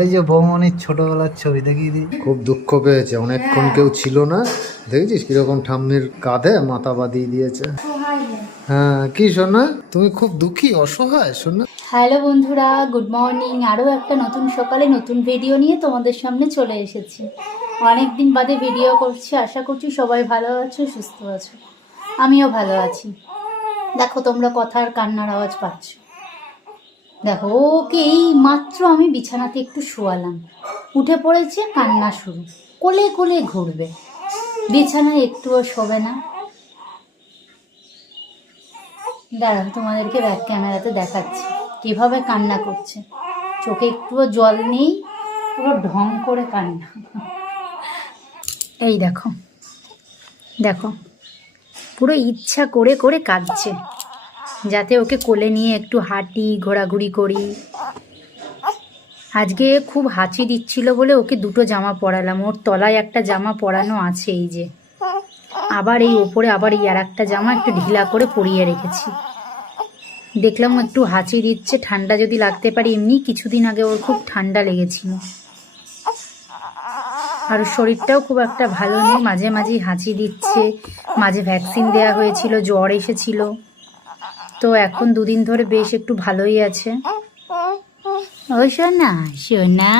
এই যে ছোটবেলার ছবি দেখিয়ে দিই। খুব দুঃখ পেয়েছে অনেকক্ষণ কেউ ছিল না। দেখেছিস কীরকম ঠাম্মির কাঁধে মাথা বাঁধিয়ে দিয়েছে? হ্যাঁ কি সোনা? তুমি খুব দুঃখী অসহায় সোনা। হ্যালো বন্ধুরা গুড মর্নিং। আরও একটা নতুন সকালে নতুন ভিডিও নিয়ে তোমাদের সামনে চলে এসেছি। অনেক দিন বাদে ভিডিও করছি আশা করছি সবাই ভালো আছো সুস্থ আছো। আমিও ভালো আছি। দেখো তোমরা কথার কান্নার আওয়াজ পাচ্ছ। দেখো, ওকে এই মাত্র আমি বিছানাতে একটু শোয়ালাম। উঠে পড়েছে, কান্না শুরু। কোলে কোলে ঘুরবে। বিছানায় একটুও শোবে না। দাঁড়াও, তোমাদেরকে ব্যাক ক্যামেরাতে দেখাচ্ছি। কীভাবে কান্না করছে। চোখে একটুও জল নেই, পুরো ঢং করে কান্না। এই দেখো দেখো। পুরো ইচ্ছা করে করে কাঁদছে। যাতে ওকে কোলে নিয়ে একটু হাঁটি, ঘোরাঘুরি করি। আজকে খুব হাঁচি দিচ্ছিল বলে ওকে দুটো জামা পরালাম। ওর তলায় একটা জামা পরানো আছে এই যে। আবার এই ওপরে আবার এই আর একটা জামা একটু ঢিলা করে পরিয়ে রেখেছি। দেখলাম একটু হাঁচি দিচ্ছে। ঠান্ডা যদি লাগতে পারি, এমনি কিছুদিন আগে ওর খুব ঠান্ডা লেগেছিল। আর শরীরটাও খুব একটা ভালো নেই। মাঝে মাঝেই হাঁচি দিচ্ছে। মাঝে ভ্যাকসিন দেওয়া হয়েছিল, জ্বর এসেছিল। তো এখন দুদিন ধরে বেশ একটু ভালোই আছে। ও, সোনা সোনা।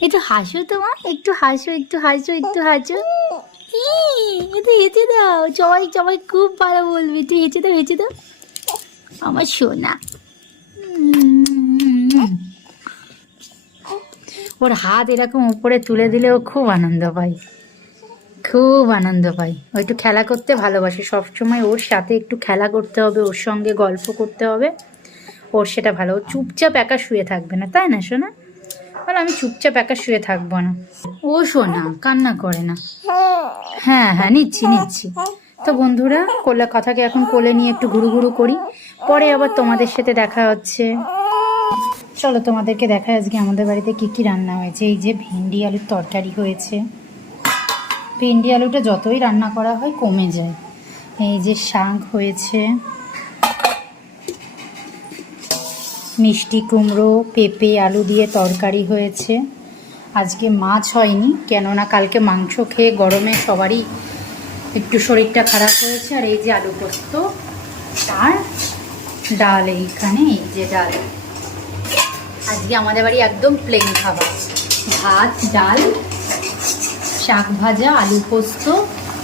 একটু হাসো তোমার একটু হাসো একটু হাসো একটু হাসো। একটু হেঁচে দাও। সবাই সবাই খুব ভালো বলবে। একটু হেঁচে দাও হেঁচে দাও। আমার সোনা। ওর হাত এরকম উপরে তুলে দিলে ও খুব আনন্দ পায় খুব আনন্দ পায় ও একটু খেলা করতে ভালোবাসে। সবসময় ওর সাথে একটু খেলা করতে হবে, ওর সঙ্গে গল্প করতে হবে। ওর সেটা ভালো। ও চুপচাপ একা শুয়ে থাকবে না, তাই না শোনা বলো, আমি চুপচাপ একা শুয়ে থাকব না। ও শোনা কান্না করে না। হ্যাঁ হ্যাঁ নিচ্ছি নিচ্ছি। তো বন্ধুরা, কোলা কথাকে এখন কোলে নিয়ে একটু ঘুরু ঘুরু করি। পরে আবার তোমাদের সাথে দেখা হচ্ছে। চলো তোমাদেরকে দেখা আজকে আমাদের বাড়িতে কি কি রান্না হয়েছে। এই যে ভেন্ডি আলুর তরকারি হয়েছে। ভেন্ডি আলুটা যতই রান্না করা হয় কমে যায়। এই যে শাক হয়েছে। মিষ্টি কুমড়ো, পেঁপে, আলু দিয়ে তরকারি হয়েছে। আজকে মাছ হয়নি, কেননা কালকে মাংস খেয়ে গরমে সবারই একটু শরীরটা খারাপ হয়েছে। আর এই যে আলু পোস্ত, আর ডাল এইখানে, এই যে ডাল। আজকে আমাদের বাড়ি একদম প্লেন খাবার। ভাত, ডাল, শাক ভাজা, আলু পোস্ত,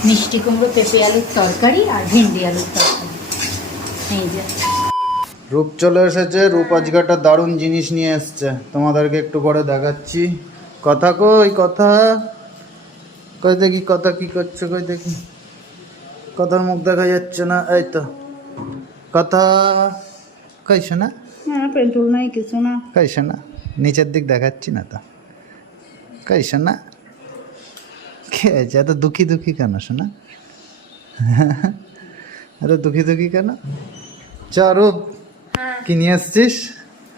মিষ্টি কুমড়ো, পেঁপে আলুর তরকারি আর ভেন্ডি আলুর তরকারি। এই যে। রূপ চলে এসেছে, রূপ আজকে একটা দারুণ জিনিস নিয়ে এসছে। তোমাদেরকে একটু পরে দেখাচ্ছি। কথা কই কথা? কই দেখি, কথা কি করছে, কই দেখি? কথার মুখ দেখা যাচ্ছে না, এই তো। কথা? কইছে না হ্যাঁ পেন্টুল নাই কিছু না। কইছে না নিচের দিক দেখাচ্ছি না তো। কইছে না কে আছে? এত দুঃখী দুঃখী কেন শোনা? এত দুঃখী দুঃখী কেন? চা রূপ কি নিয়ে এসছিস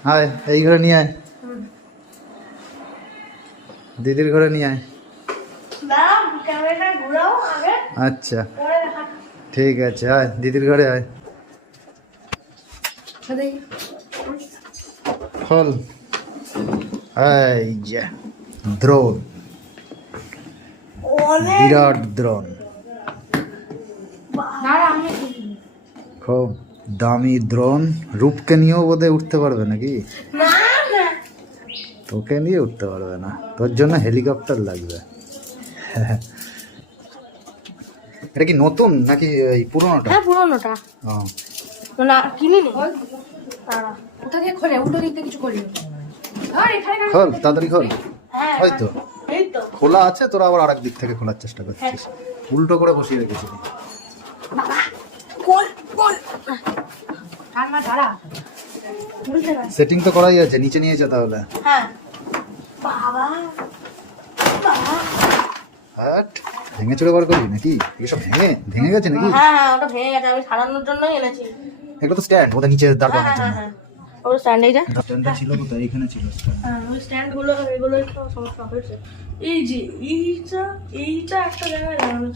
আয় এই ঘরে নিয়ে আয়। দিদির ঘরে নিয়ে আয়। আচ্ছা। ঠিক আছে আয় দিদির ঘরে আয়। এই যে দ্রোণ বিরাট দ্রোণ খুব দামি দ্রোণ রূপকে নিয়েও বোধহয় উঠতে পারবে নাকি? তোকে নিয়ে উঠতে পারবে না। তোর জন্য হেলিকপ্টার লাগবে। এটা কি নতুন নাকি পুরোনোটা? হ্যাঁ পুরোনোটা। ও, না কিনিনি। ওটাকে খোলে উল্টো দিকটা কিছু করি খোল তাড়াতাড়ি খোল। হ্যাঁ হয়তো খোলা আছে তোরা আবার আরেক দিক থেকে খোলার চেষ্টা করছিস। উল্টো করে বসিয়ে পারছি। সেটিং তো করাই আছে নিচে নিয়ে যা তাহলে। হ্যাঁ। ভেঙে চুরে বার করবি নাকি? এসব ভেঙে ভেঙে গেছে নাকি? হ্যাঁ হ্যাঁ ওটা ভেঙে গেছে আমি সারানোর জন্যই এনেছি। এগুলো তো স্ট্যান্ড ওদের নিচে দাঁড় করানোর হ্যাঁ জন্য। হ্যাঁ। ওর স্ট্যান্ড এইটা? স্ট্যান্ডটা ছিল কোথায়? এইখানে ছিল stand। হ্যাঁ ওই স্ট্যান্ডগুলো এগুলো একটু সমস্যা হয়েছে। এই যে এইটা এইটা একটা জায়গায় লাগানো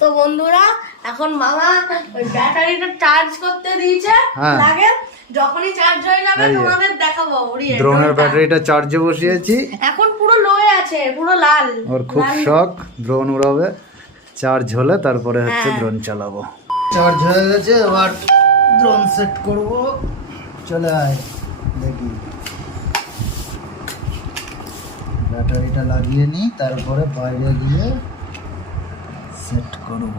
তো বন্ধুরা এখন মামা ওই ব্যাটারিটা চার্জ করতে দিয়েছে হ্যাঁ। লাগে যখনই চার্জ হয়ে যাবে তোমাদের দেখাবো ড্রোনের ব্যাটারিটা চার্জে বসিয়েছি। এখন পুরো লোয়ে আছে পুরো লাল। ওর খুব। শখ ড্রোন উড়াবে। চার্জ হলে তারপরে হচ্ছে। ড্রোন চালাবো। চার্জ হয়ে গেছে এবার ড্রোন সেট করব। চলে আয় দেখি। ব্যাটারিটা লাগিয়ে নিই তারপরে বাইরে গিয়ে সেট করব।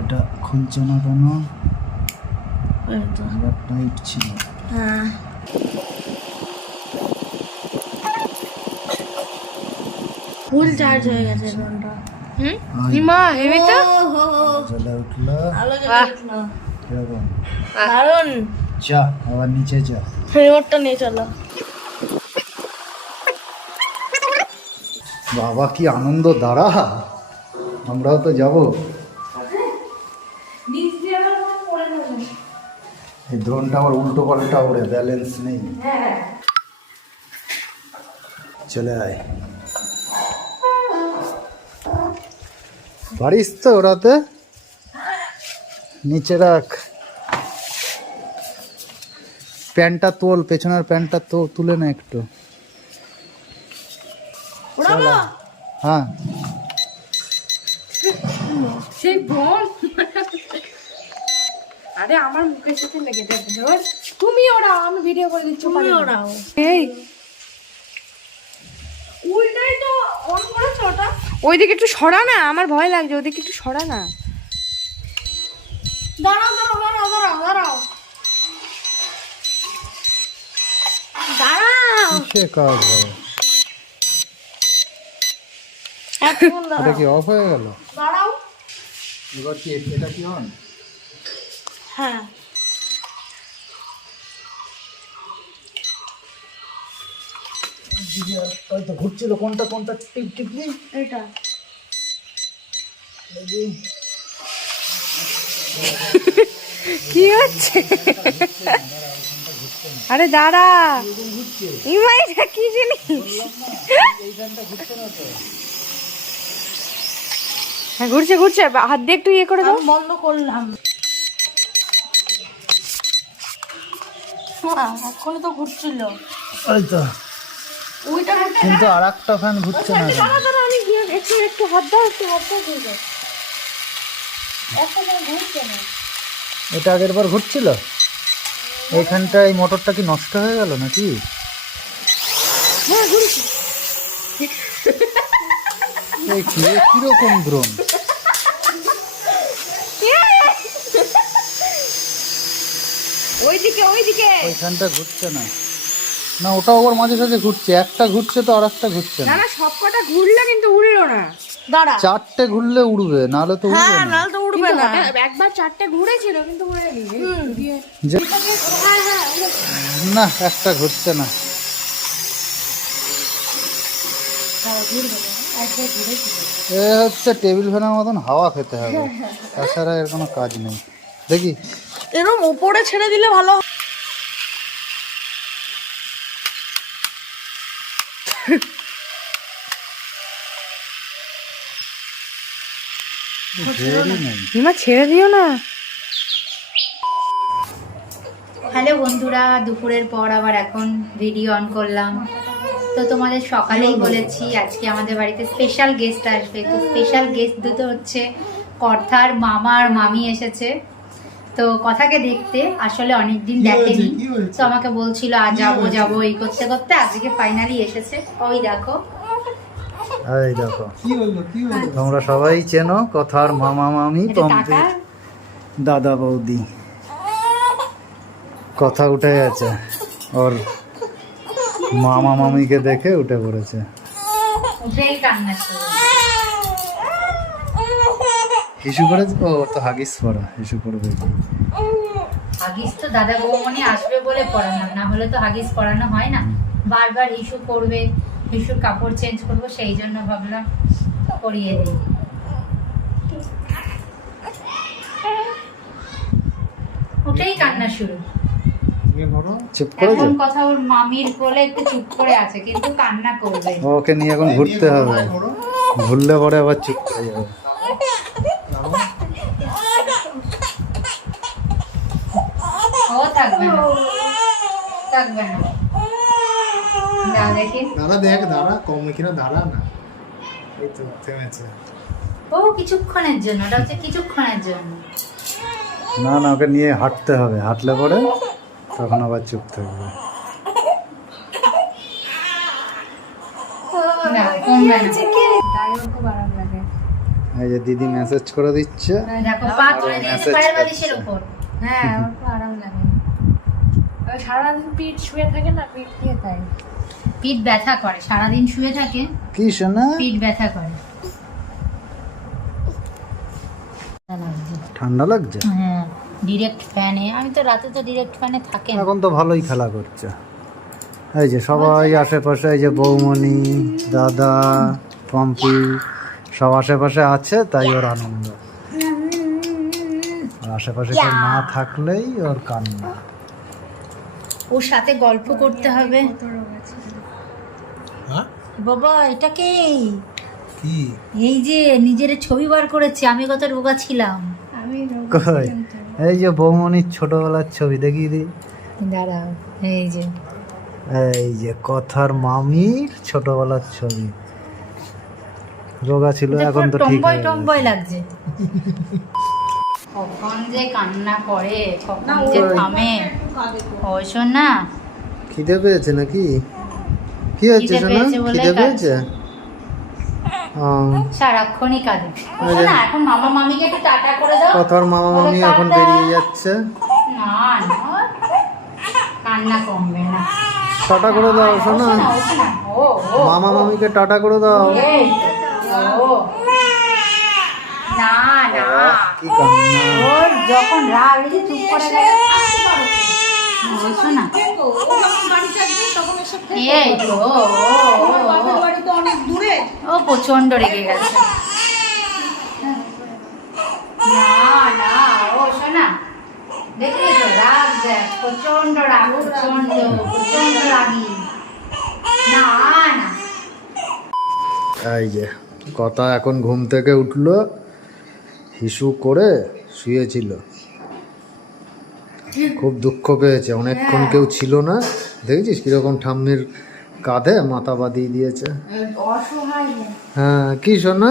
এটা খুলছে না কেন। টাইট ছিল। হ্যাঁ। ফুল চার্জ হয়ে গেছে ড্রোনটা হুম? হিমা হেবি তো? জ্বলে উঠল। কীরকম দারুণ চা আবার নিচে যা। রিমোটটা নিয়ে চলো। বাবা কি আনন্দ দাঁড়া। আমরাও তো যাব। এই ড্রোনটা আমার উল্টো পাল্টা ওড়ে ব্যালেন্স নেই। চলে আয়। পারিস তো ওরাতে? নিচে রাখ। প্যান্টটা তোল পেছনের প্যান্টটা তো তুলে না একটু। হ্যাঁ। সেই আরে আমার মুখের সাথে লেগে যাবে ধর। তুমি আমি ভিডিও করে দিচ্ছি তুমি ওড়াও। এই। উল্টাই তো অন করেছ ওটা। ওইদিকে একটু সরা না আমার ভয় লাগছে ওইদিকে একটু সরা না। দাঁড়াও দাঁড়াও দাঁড়াও দাঁড়াও দাঁড়াও। দাঁড়াও। কিসে কাজ হয়? এখন এটা দাঁড়াও। কি অফ হয়ে গেল? দাঁড়াও। এবার কি এটা কি অন হ্যাঁ। ওই তো ঘুরছিল কোনটা কোনটা? টিপ টিপলি এটা কি হচ্ছে? আরে দাঁড়া। ইমা এটা কি জিনিস? হ্যাঁ ঘুরছে ঘুরছে। হাত দিয়ে একটু ইয়ে করে দাও। বন্ধ করলাম। এখনই তো ঘুরছিল। ওই তো। ওইটা কিন্তু আর একটা ফ্যান ঘুরছে না দাঁড়া দাঁড়া আমি গিয়ে একটু একটু হাত দাও একটু হাত দাও ঘুরবে একটা ফ্যান ঘুরছে না এটা আগের বার ঘুরছিল? এইখানটা এই মোটরটা কি নষ্ট হয়ে গেল নাকি? হ্যাঁ কীরকম ড্রোন ওইদিকে ওইদিকে। ওইখানটা ঘুরছে না। না ওটা আবার মাঝে সাঝে ঘুরছে। একটা ঘুরছে তো আর একটা ঘুরছে না। না না সব ঘুরলে কিন্তু উড়লো না। দাঁড়া। চারটে ঘুরলে উড়বে নাহলে তো উড়বে হ্যাঁ না। নাহলে তো উঠবে না। একবার চারটে ঘুরেছিল কিন্তু উড়েনি হ্যাঁ হ্যাঁ না একটা ঘুরছে না। এ হচ্ছে টেবিল ফ্যানের মতন হাওয়া খেতে হবে। তাছাড়া এর কোনো কাজ নেই। দেখি। এরকম উপরে ছেড়ে দিলে ভালো হয়। দেরি নেই হিমা ছেড়ে দিও না। হ্যালো বন্ধুরা দুপুরের পর আবার এখন ভিডিও অন করলাম। তো তোমাদের সকালেই বলেছি আজকে আমাদের বাড়িতে স্পেশাল গেস্ট আসবে। তো স্পেশাল গেস্ট দুটো হচ্ছে কর্থার মামা আর মামি এসেছে। তো কথাকে দেখতে আসলে অনেকদিন দেখেনি। তো আমাকে বলছিল আজ যাব যাব এই করতে করতে। আজকে ফাইনালি এসেছে। ওই দেখো এই দেখো। তোমরা সবাই চেনো কথার মামা মামি পম্পির দাদা বৌদি। কথা উঠে গেছে। ওর মামা মামিকে দেখে উঠে পড়েছে। ইস্যু করেছে? ও ওর তো হাগিস পড়া ইস্যু করবে হাগিস তো দাদা বৌমনি আসবে বলে পড়ানো না হলে তো হাগিস পড়ানো হয় না। বারবার ইস্যু করবে বিশুর কাপড় চেঞ্জ করব সেই জন্য ভাবলাম করিয়ে দিই। ওটাই কান্না শুরু। এখন কথা ওর বলে একটু চুপ করে আছে কিন্তু কান্না করবে। নিয়ে এখন ঘুরতে হবে। আবার চুপ করে ও থাকবে থাকবে না। দেখি। দাঁড়া দেখ দাঁড়া কমে কিনা দাঁড়া না। এই তো থেমেছে ও কিছুক্ষণের জন্য ওটা হচ্ছে কিছুক্ষণের জন্য। না না ওকে নিয়ে হাঁটতে হবে। হাঁটলে পরে তখন আবার চুপ থাকবে। এই যে দিদি মেসেজ করে দিচ্ছে। দেখো পা তুলে দিয়েছে পায়ের বালিশের উপর। হ্যাঁ আমার খুব আরাম লাগে। সারাদিন পিঠ শুয়ে থাকে না পিঠ দিয়ে তাই পিঠ ব্যথা করে। সারাদিন শুয়ে থাকে কি শোনা? পিঠ ব্যথা করে। ঠান্ডা লাগছে। হ্যাঁ ডিরেক্ট ফ্যানে আমি তো রাতে তো ডিরেক্ট ফ্যানে থাকি এখন তো ভালোই খেলা করছে। এই যে সবাই আশেপাশে এই যে বৌমণি দাদা পম্পি সব আশেপাশে আছে তাই ওর আনন্দ। আশেপাশে কেউ না থাকলেই ওর কান্না। ওর সাথে গল্প করতে হবে। বাবা এটা কে? কি? এই যে নিজের ছবি বার করেছে আমি কত রোগা ছিলাম। আমি কই? এই যে বৌমণির ছোটবেলার ছবি দেখিয়ে দি দাঁড়াও এই যে। এই যে কথার মামির ছোটবেলার ছবি। রোগা ছিল এখন তো ঠিক টম্বয় হয়ে টম্বয় লাগছে। কখন যে কান্না করে কখন যে থামে। ওই শোন না। খিদে পেয়েছে নাকি? কি হয়েছে শোনা খিদে পেয়েছে? ও, সারাক্ষণই কাঁদে। না এখন মামা মামিকে একটু টাটা করে দাও। কথার মামা মামি এখন বেরিয়ে যাচ্ছে। না না। কান্না কমবে না। টাটা করে দাও শোনা মামা মামিকে টাটা করে দাও। এই তো, ও। না না। কি কান্না। যখন রাগ চুপ করে গেলে প্রচণ্ড রেগে গেছে। কথা এখন ঘুম থেকে উঠল হিসু করে শুয়েছিল। খুব দুঃখ পেয়েছে। অনেকক্ষণ কেউ ছিল না। দেখেছিস কীরকম ঠাম্মির কাঁধে মাথা বাঁধিয়ে দিয়েছে? হ্যাঁ কি শোনা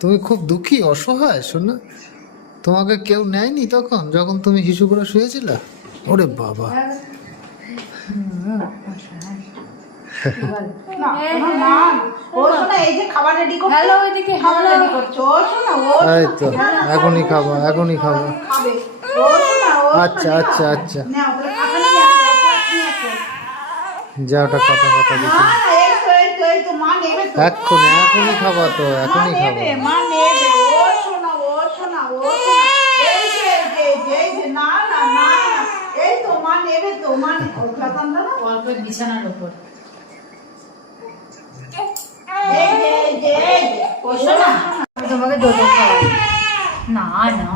তুমি খুব দুঃখী অসহায় শোনা তোমাকে কেউ নেয়নি তখন যখন তুমি হিসু করে শুয়েছিলে? ওরে বাবা। এখনই খাব এখনই খাব। আচ্ছা আচ্ছা আচ্ছা। যা ওটা কথা কথা তো এক্ষুনি এখনই খাবা তো এখনই খাব। বিছানার উপর। তোমাকে দোদো খাওয়াই না না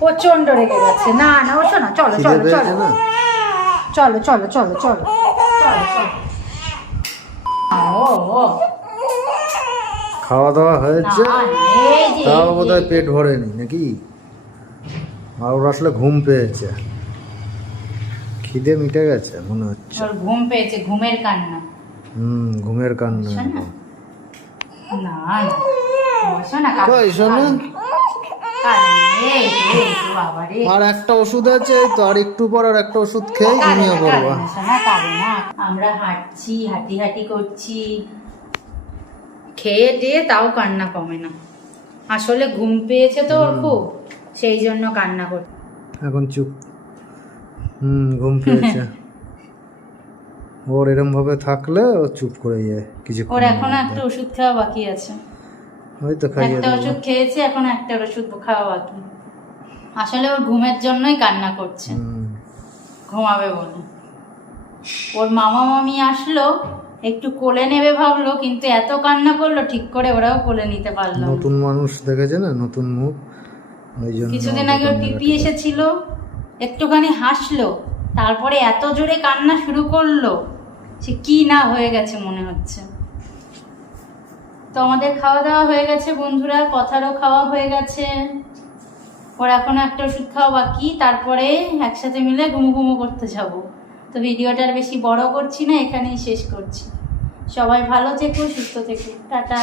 প্রচণ্ড রেগে গেছে। না না ওসো না চলো চলো চলো। চলো চলো চলো চলো খাওয়া দাওয়া হয়েছে? তাও বোধ যে। পেট ভরেনি নাকি? আর ওর আসলে ঘুম পেয়েছে। খিদে মিটে গেছে মনে হচ্ছে। ঘুম পেয়েছে ঘুমের কান্না। হুম ঘুমের কান্না না। না আর একটা ওষুধ আছে তো আর একটু পর আর একটা ওষুধ খেয়ে ঘুমিয়ে পড়ব। আমরা হাঁটছি হাঁটি হাঁটি করছি। খেয়ে দিয়ে তাও কান্না কমে না। আসলে ঘুম পেয়েছে তো ওর খুব সেই জন্য কান্না করছে এখন চুপ। হুম ঘুম পেয়েছে। ওর এরম ভাবে থাকলে ও চুপ করে যায় কিছু ওর এখনও একটা ওষুধ খাওয়া বাকি আছে। হয়তো খাইয়ে একটা ওষুধ খেয়েছে এখন একটা ওষুধ খাওয়া বাকি। আসলে ওর ঘুমের জন্যই কান্না করছে। ঘুমাবে বলে। ওর মামা মামি আসলো একটু কোলে নেবে ভাবলো কিন্তু এত কান্না করল ঠিক করে ওরাও কোলে নিতে পারল। নতুন মানুষ দেখেছে না নতুন মুখ? ওই জন্য কিছুদিন আগে ওর পিপি এসেছিল একটুখানি হাসলো তারপরে এত জোরে কান্না শুরু করল সে কি না হয়ে গেছে মনে হচ্ছে। তো আমাদের খাওয়া দাওয়া হয়ে গেছে বন্ধুরা, কথারও খাওয়া হয়ে গেছে। ওর এখন একটা ওষুধ খাওয়া বাকি, তারপরে একসাথে মিলে ঘুমো ঘুমো করতে যাব। তো ভিডিওটা আর বেশি বড় করছি না, এখানেই শেষ করছি। সবাই ভালো থেকো, সুস্থ থেকো। টাটা।